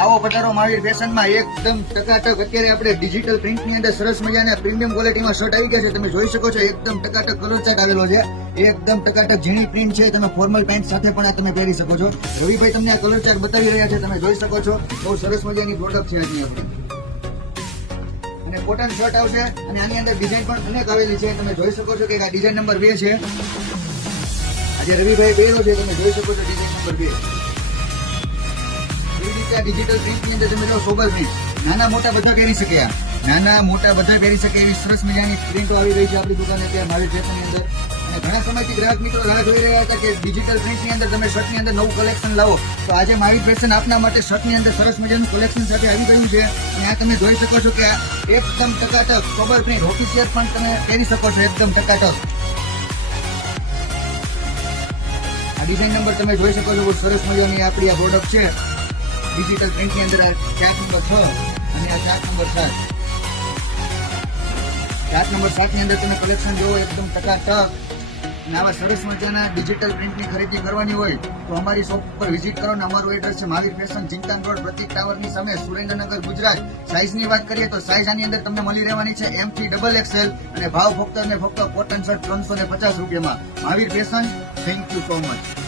આવો પધારો મહાવીર ફેશનમાં એકદમ ટકાટક અત્યારે આપણે ડિજિટલ પ્રિન્ટની અંદર સરસ મજાના પ્રીમિયમ ક્વોલિટીમાં શર્ટ આવી ગયા છે. તમે જોઈ શકો છો એકદમ ટકાટક કલર ચાર્ટ આવેલો છે. એકદમ ટકાટક ઝીણી પ્રિન્ટ છે. તમે ફોર્મલ પેન્ટ સાથે પણ આ તમે પહેરી શકો છો. રવિભાઈ તમને આ કલર ચાર્ટ બતાવી રહ્યા છે. તમે જોઈ શકો છો બહુ સરસ મજાની પ્રોડક્ટ છે આજની આપણી. અને કોટન શર્ટ આવશે અને આની અંદર ડિઝાઇન પણ અનેક આવેલી છે. તમે જોઈ શકો છો કે આ ડિઝાઇન નંબર 2 છે. આજે રવિભાઈ પહેર્યો છે. તમે જોઈ શકો છો ડિઝાઇન નંબર 2. ડિજિટલ પ્રિન્ટ ની અંદર તમે લો સોબર પ્રિન્ટ નાના મોટા બધા પહેરી શકે. આ નાના મોટા બધા પહેરી શકે એવી સરસ મજાની પ્રિન્ટો આવી રહી છે આપણી દુકાને ત્યાં મહાવીર ફેશન ની અંદર. અને ઘણા સમયથી ગ્રાહક મિત્રો રાહ જોઈ રહ્યા હતા કે ડિજિટલ પ્રિન્ટ ની અંદર તમે શર્ટ ની અંદર નવું કલેક્શન લાવો. તો આજે મહાવીર ફેશન આપના માટે શર્ટ ની અંદર સરસ મજાનું કલેક્શન સાથે આવી ગયું છે. અને આ તમે જોઈ શકો છો કે આ એકદમ ટકાટક સોબર પ્રિન્ટ ઓફિસિયલ પણ તમે પહેરી શકો છો એકદમ ટકાટક. આ ડિઝાઇન નંબર તમે જોઈ શકો છો બહુ સરસ મજાની આપણી આ પ્રોડક્ટ છે ડિજિટલ પ્રિન્ટ ની અંદર. ચાર્ટ નંબર 6 અને આ ચાર્ટ નંબર 7. ચાર્ટ નંબર 7 ની અંદર તમે કલેક્શન જોવો એકદમ ટકાટક. અને આવા સરસ મજાના ડિજિટલ પ્રિન્ટ ની ખરીદી કરવાની હોય તો અમારી શોપ પર વિઝિટ કરો. ને અમારું એડ્રેસ છે મહાવીર ફેશન, ચિંતાન રોડ, પ્રતિક ટાવર ની સામે, સુરેન્દ્રનગર, ગુજરાત. સાઇઝ ની વાત કરીએ તો સાઇઝ આની અંદર તમને મળી રહેવાની છે M થી XXL. અને ભાવ ફક્ત કોટન શર્ટ 350 રૂપિયામાં. Mahavir fashion. Thank you so much.